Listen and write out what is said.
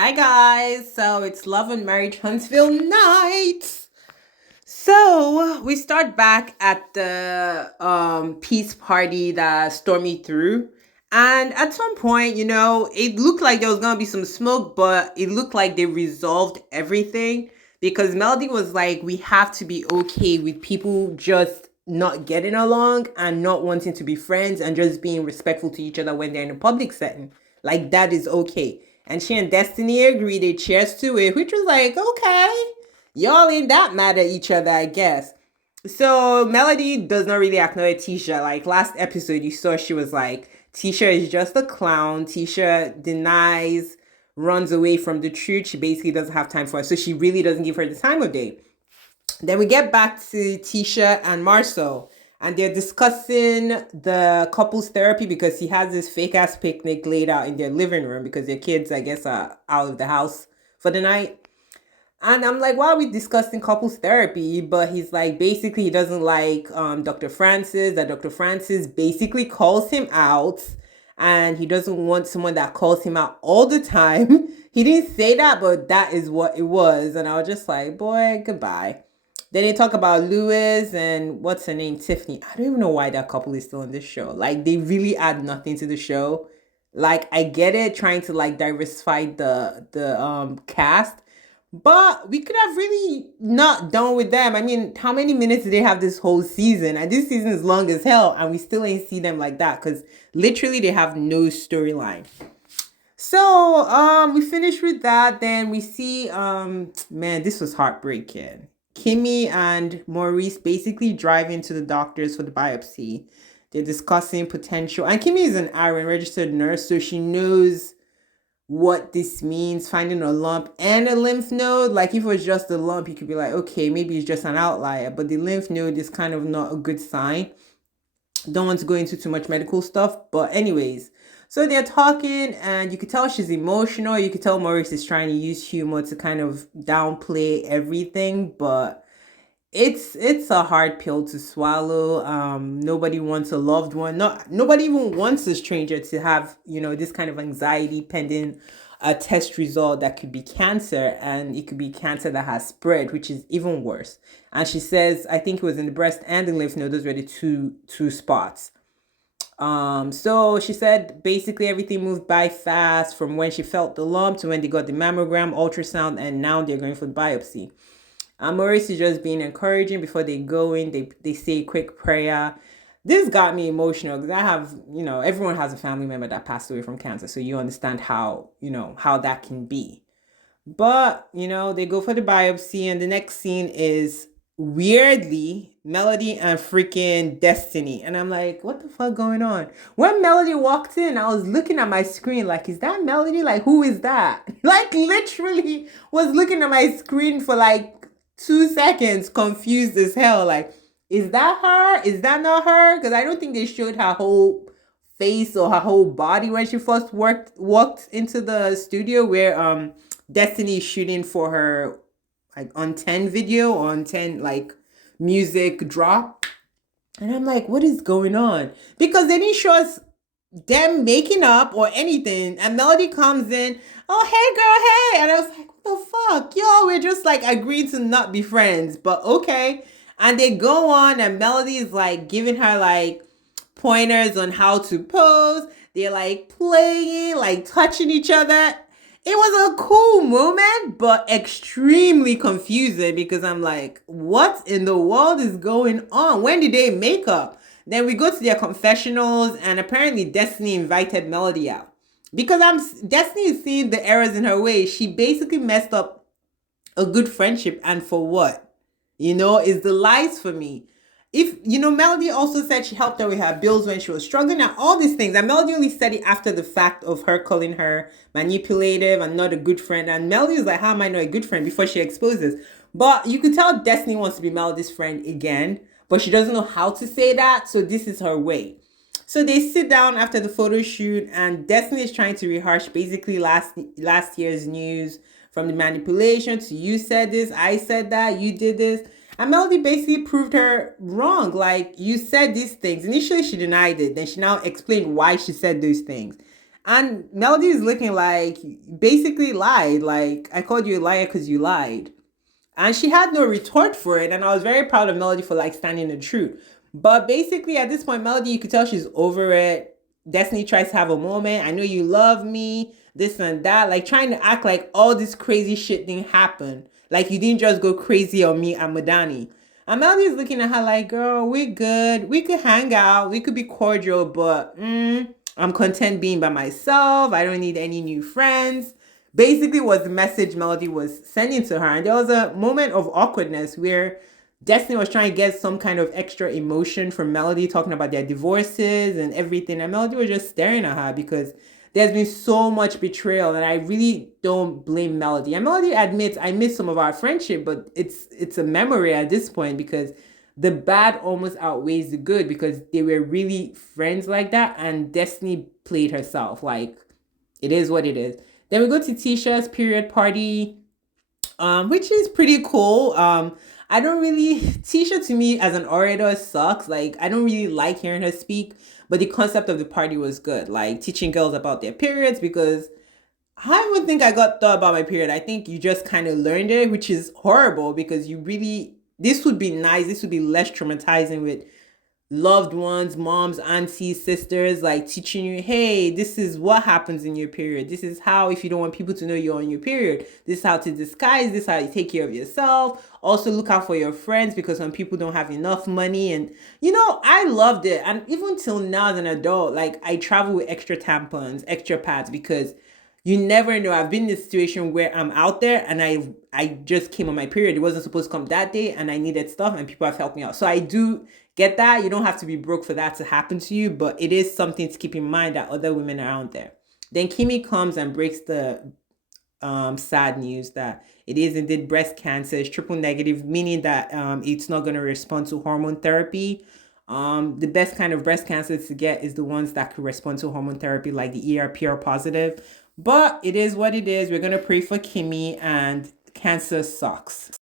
Hi guys, so it's Love and Marriage Huntsville night. So we start back at the peace party that Stormy threw. And at some point, it looked like there was gonna be some smoke, but it looked like they resolved everything because Melody was like, we have to be okay with people just not getting along and not wanting to be friends and just being respectful to each other when they're in a public setting. Like that is okay. And she and Destiny agreed, they cheers to it, which was like, okay, y'all ain't that mad at each other, I guess. So Melody does not really acknowledge Tisha. Like last episode, you saw she was like, Tisha is just a clown. Tisha denies, runs away from the truth. She basically doesn't have time for her. So she really doesn't give her the time of day. Then we get back to Tisha and Marcel, and they're discussing the couples therapy because he has this fake ass picnic laid out in their living room because their kids, I guess, are out of the house for the night. And I'm like, why are we discussing couples therapy? But he's like, basically, he doesn't like Dr. Francis, that Dr. Francis basically calls him out. And he doesn't want someone that calls him out all the time. He didn't say that, but that is what it was. And I was just like, boy, goodbye. Then they talk about Lewis and what's her name, Tiffany. I don't even know why that couple is still on this show. Like, they really add nothing to the show. Like, I get it, trying to like diversify the cast, but we could have really not done with them. I mean, how many minutes did they have this whole season? And this season is long as hell, and we still ain't see them like that because literally they have no storyline. So we finish with that. Then we see man, this was heartbreaking. Kimmy and Maurice basically driving to the doctors for the biopsy. They're discussing potential, and Kimmy is an RN registered nurse, so she knows what this means, finding a lump and a lymph node. Like if it was just a lump, you could be like, okay, maybe it's just an outlier, but the lymph node is kind of not a good sign. Don't want to go into too much medical stuff, but anyways, so they're talking and you could tell she's emotional. You could tell Maurice is trying to use humor to kind of downplay everything, but it's a hard pill to swallow. Nobody wants a loved one. Nobody even wants a stranger to have, this kind of anxiety pending a test result that could be cancer, and it could be cancer that has spread, which is even worse. And she says, I think it was in the breast and the lymph node, those were the two spots. So she said basically everything moved by fast from when she felt the lump to when they got the mammogram, ultrasound, and now they're going for the biopsy. Maurice is just being encouraging before they go in. They say a quick prayer. This got me emotional because I have, everyone has a family member that passed away from cancer. So you understand how that can be. But, they go for the biopsy, and the next scene is weirdly Melody and freaking Destiny. And I'm like, what the fuck going on? When Melody walked in, I was looking at my screen like, is that Melody? Like, who is that? Like, literally was looking at my screen for like 2 seconds, confused as hell. Like, is that her? Is that not her? Because I don't think they showed her whole face or her whole body when she first walked into the studio where Destiny is shooting for her like on 10 video, on 10 like music drop. And I'm like, what is going on? Because they didn't show us them making up or anything. And Melody comes in, oh, hey, girl, hey. And I was like, what the fuck? Yo, we're just like agreeing to not be friends, but okay. And they go on, and Melody is like giving her like pointers on how to pose. They're like playing, like touching each other. It was a cool moment, but extremely confusing because I'm like, what in the world is going on? When did they make up? Then we go to their confessionals, and apparently Destiny invited Melody out. Because Destiny is seeing the errors in her ways. She basically messed up a good friendship, and for what? Is the lies for me. If Melody also said she helped her with her bills when she was struggling and all these things. And Melody only said it after the fact of her calling her manipulative and not a good friend. And Melody is like, how am I not a good friend, before she exposes. But you could tell Destiny wants to be Melody's friend again, but she doesn't know how to say that. So this is her way. So they sit down after the photo shoot, and Destiny is trying to rehash basically last year's news, from the manipulation to you said this, I said that, you did this. And Melody basically proved her wrong. Like, you said these things. Initially, she denied it. Then she now explained why she said those things. And Melody is looking like basically lied. Like, I called you a liar because you lied. And she had no retort for it. And I was very proud of Melody for like standing the truth. But basically, at this point, Melody, you could tell she's over it. Destiny tries to have a moment. I know you love me, this and that. Like trying to act like all this crazy shit didn't happen. Like you didn't just go crazy on me and Madani. And Melody's looking at her like, girl, we're good. We could hang out. We could be cordial, but I'm content being by myself. I don't need any new friends. Basically was the message Melody was sending to her. And there was a moment of awkwardness where Destiny was trying to get some kind of extra emotion from Melody, talking about their divorces and everything. And Melody was just staring at her because there's been so much betrayal, and I really don't blame Melody. And Melody admits I miss some of our friendship, but it's a memory at this point because the bad almost outweighs the good because they were really friends like that, and Destiny played herself. Like it is what it is. Then we go to Tisha's period party, which is pretty cool. I don't really Tisha to me as an orator sucks. Like I don't really like hearing her speak, but the concept of the party was good. Like teaching girls about their periods because I don't think I got thought about my period. I think you just kind of learned it, which is horrible because you really this would be nice. This would be less traumatizing with loved ones, moms, aunties, sisters, like teaching you, hey, this is what happens in your period. This is how, if you don't want people to know you're on your period, this is how to disguise, this is how you take care of yourself. Also look out for your friends because when people don't have enough money. And I loved it. And even till now as an adult, like I travel with extra tampons, extra pads because you never know. I've been in a situation where I'm out there and I just came on my period. It wasn't supposed to come that day and I needed stuff and people have helped me out. So I do get that. You don't have to be broke for that to happen to you, but it is something to keep in mind that other women are out there. Then Kimmy comes and breaks the sad news that it is indeed breast cancer. It's triple negative, meaning that it's not going to respond to hormone therapy. The best kind of breast cancer to get is the ones that could respond to hormone therapy, like the ER positive. But it is what it is. We're going to pray for Kimmy, and cancer sucks.